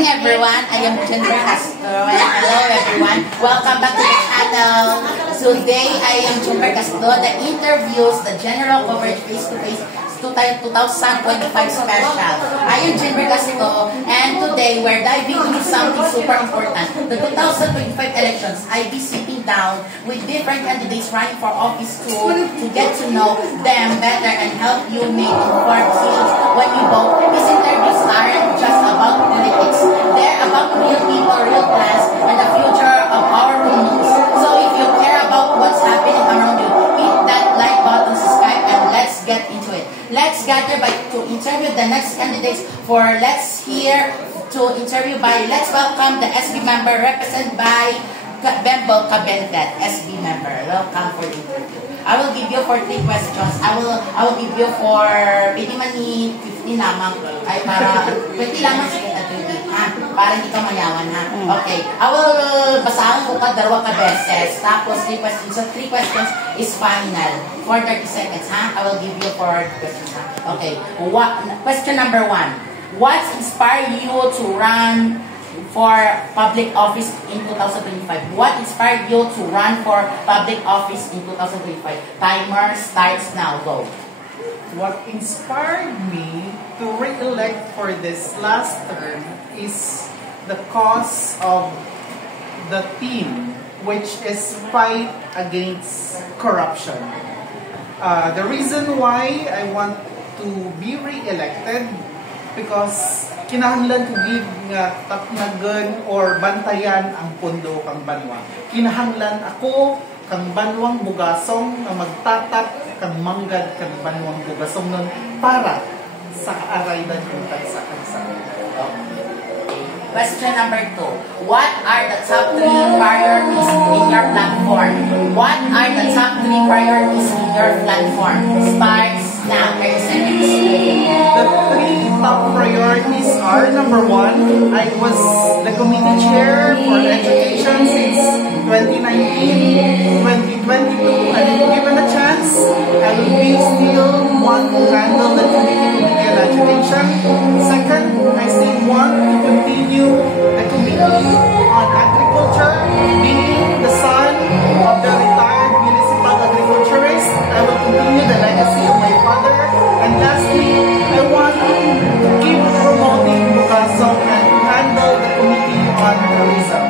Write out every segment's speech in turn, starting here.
morning, everyone. I am Jennifer Castro. Hello, everyone. Welcome back to the channel. Today, I am Jennifer Castro. The interviews, the general coverage face-to-face 2025 special. I am Jennifer Castro, and today we're diving into something super important. The 2025 elections. I'll be sitting down with different candidates running for office to get to know them better and help you make informed decisions when you vote. These interviews aren't just about politics. They're about real people, real plans, and the future of our communities. So if you care about what's happening around you, hit that like button, subscribe, and let's get into it. Let's gather to interview the next candidates let's welcome the SB member represented by Bembo Cabentet, SB member. Welcome for the interview. I will give you for 3 questions. I will give you for pwede man ni 15 lamang. Ay para 20 lamang sa 20 ha. Para hindi ka mayawan ha. Okay. I will basahan ko ka 2 beses. Tapos 3 questions. So 3 questions is final. For 30 seconds ha. I will give you for questions ha. Okay. Question number 1. What inspired you to run for public office in 2025? What inspired you to run for public office in 2025? Timer starts now. Go. What inspired me to re-elect for this last term is the cause of the team, which is fight against corruption. The reason why I want to be re-elected because kinahanglan ko gid nga tapnagan or bantayan ang pondo kang banwa. Kinahanglan ako kang banwang bugasong nga magtatap kang manggad kang banwang bugasong nun para sa kaaraydan kung sa kansa. Question number 2. What are the top 3 priorities in your platform? What are the top 3 priorities in your platform? Starts now. 30 seconds. The 3 top priorities are, number 1, I was the committee chair for education since 2019, 2022, and if given a chance, I will be still want to handle the committee on education. Second, I still want to continue the committee on agriculture, being the son of the retired municipal agriculturist. I will continue the legacy of my father. And lastly, I want to keep promoting Bukasong and handle the committee on tourism.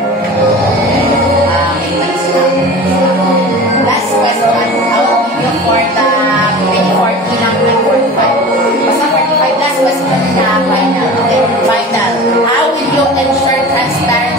Last question. I will give you for the 2040 lang 45. Basta 45. Last question na final. Okay, final. How will you ensure transparency